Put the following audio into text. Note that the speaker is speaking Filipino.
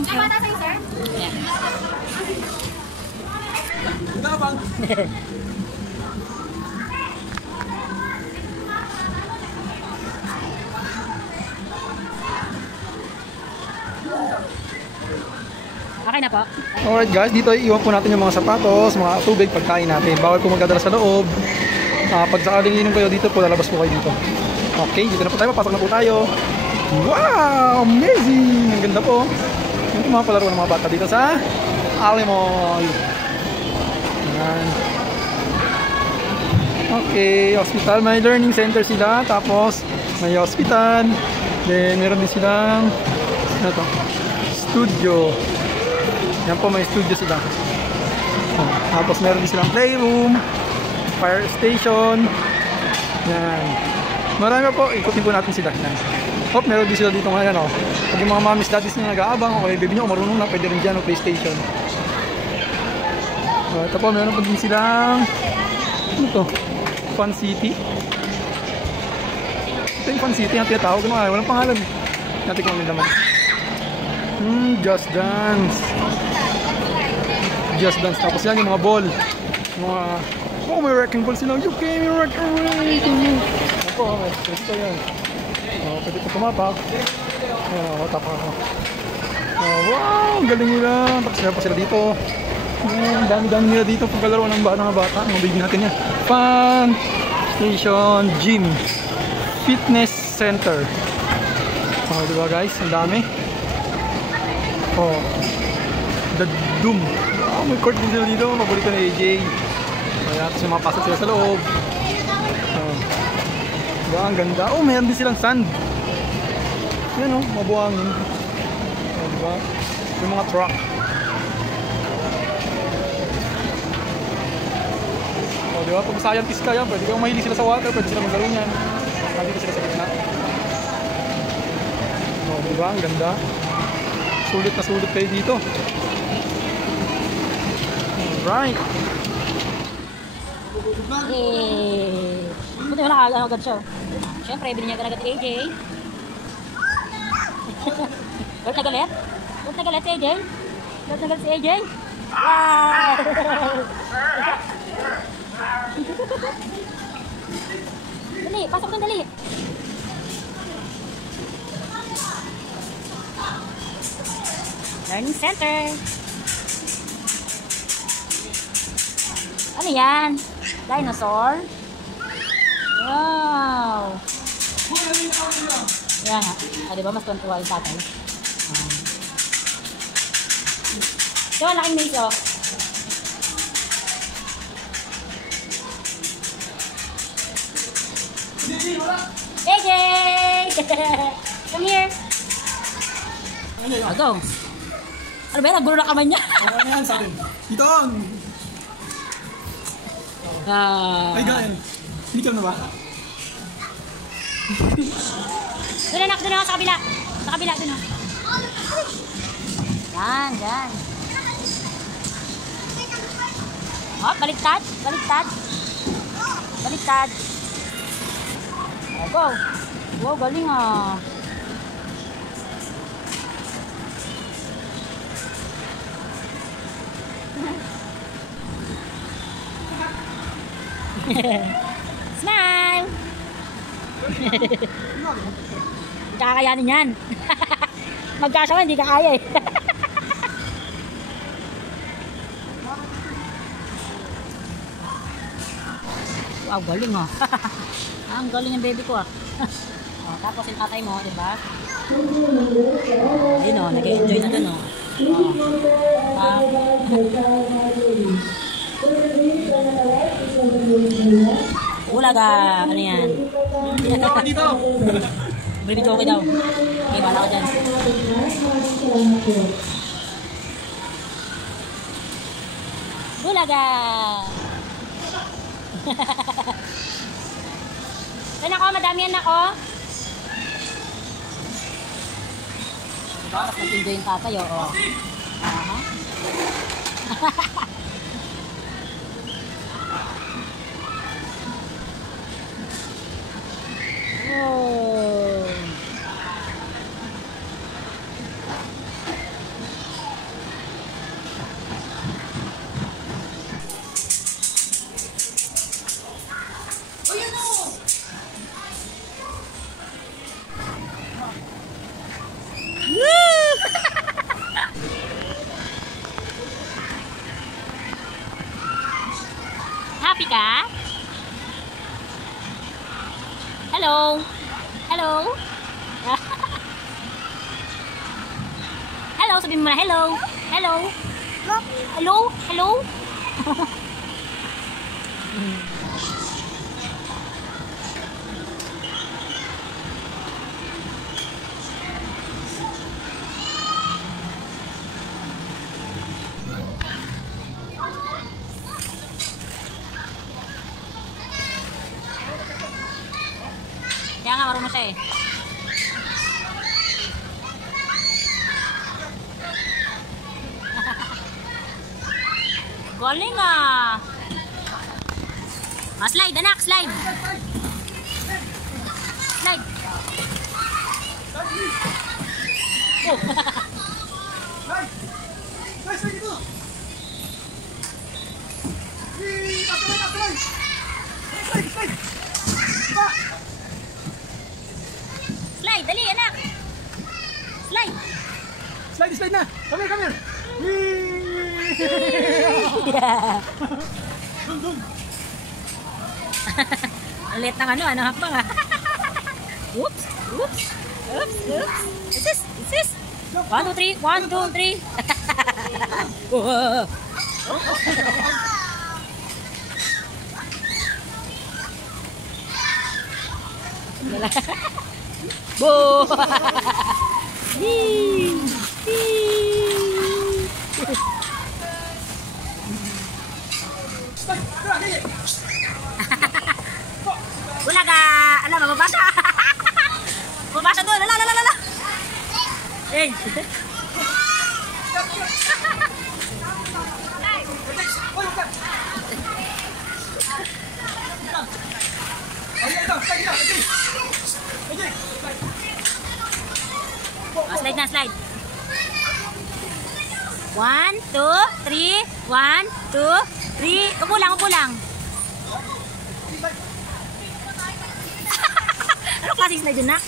Thank you. Yeah. Okay na po. Alright guys, dito iwan po natin yung mga sapatos, mga tubig, pagkain natin. Bawal po magdadala sa loob. Pag sakaling inom kayo dito po, lalabas po kayo dito. Okay, dito na po tayo, papasok na po tayo. Wow! Amazing! Ang ganda po. Yung mga palaro ng mga bata dito sa Alimol. Ayan. Okay, hospital. May learning center sila. Tapos may hospital. Then meron din silang ano to? Studio. Yan po, may studio sila. Tapos meron din silang playroom, fire station. Yan. Marami po. Ikutin po natin sila. Yan. Hop, meron din sila dito ngayon. Pag yung mga mamis daddies na nag-aabang o kaya baby nyo marunong na, pwede rin dyan o PlayStation. Ito po, meron po din silang ano to? Fun City. Ito yung Fun City ang tinatawag. Walang pangalan. Natin kung naman. Just Dance. Just Dance. Tapos yan yung mga ball. Mga may wrecking ball sila. You came in wrecking ball. Yan po, ito yan. Pwede po tumapak. Tapak ako. Wow, galing nila. Tapos meron pa sila dito. Dami-dami nila dito pagkalaro ng mga bata. Mga baby natin yan. Fun Station Gym Fitness Center. Diba guys? Ang dami. The Doom. May court din sila dito. Paborito na AJ. Kaya tapos yung mga pasok sila sa loob. Diba? Ang ganda. Mayroon din silang sand. Yan mabuhangin. Diba? Yung mga truck. Diba? Pag scientist ka yan, pwede kang mahilig sila sa water, pwede sila maglaro niyan. Nandito sila sa gitna. Diba? Ang ganda. Sulit na sulit kayo dito. Alright. Buti wala ka agad siya. Siyempre, binigyan ka agad AJ. Galit na galit? Galit na galit si AJ? Galit na galit si AJ? Wow! Dali, pasok doon dali. Learning Center. Ano yan? Dinosaur? Wow! Yan ha. Diba mas tuwan-tuwa yung tatay? Diba laking maze oh? AJ! Come here! Go! Ano ba yan? Nagulo na kamay niya. Ano yan sa akin? Dito! Ay, gano'n. Hindi ka na ba? Doon anak, doon ako sa kabila. Sa kabila, doon ako. Yan, yan. Hop, baliktad, baliktad. Baliktad. Go. Wow, galing ah. Smile! Hindi kakayanin yan. Magkasama, hindi kakaya eh. Wow, galing ah. Ang galing yung baby ko ah. Tapos yung tatay mo, di ba? Ayun o, nag-enjoy na dun o. Bulaga, ano yan? Dito! Bibidyo ko daw. Okay, bala ko dyan. Bulaga! Yan ako, madami yan ako. Tapos nag-enjoy yung tatay, oo. Aha. Oh. Happy ka? Hello? Hello? Hello, sabihin mo na hello. Hello? Hello? Hello? Kaya nga marunong siya eh. Galing ah. Ah, slide anak, slide. Slide. Oh. Slide, dali anak. Slide. Slide na. Come here. Yeah. Ang liit ng ano hakbang ah. Oops, oops, oops, oops. Is this? 1, 2, 3, 1, 2, 3. Bo! Bulaga! Ano, mababasa? Mababasa doon! Lala! Hey! Oh, slide na, slide. 1, 2, 3. 1, 2, 3. Upo lang. Ano klaseng slide yun na?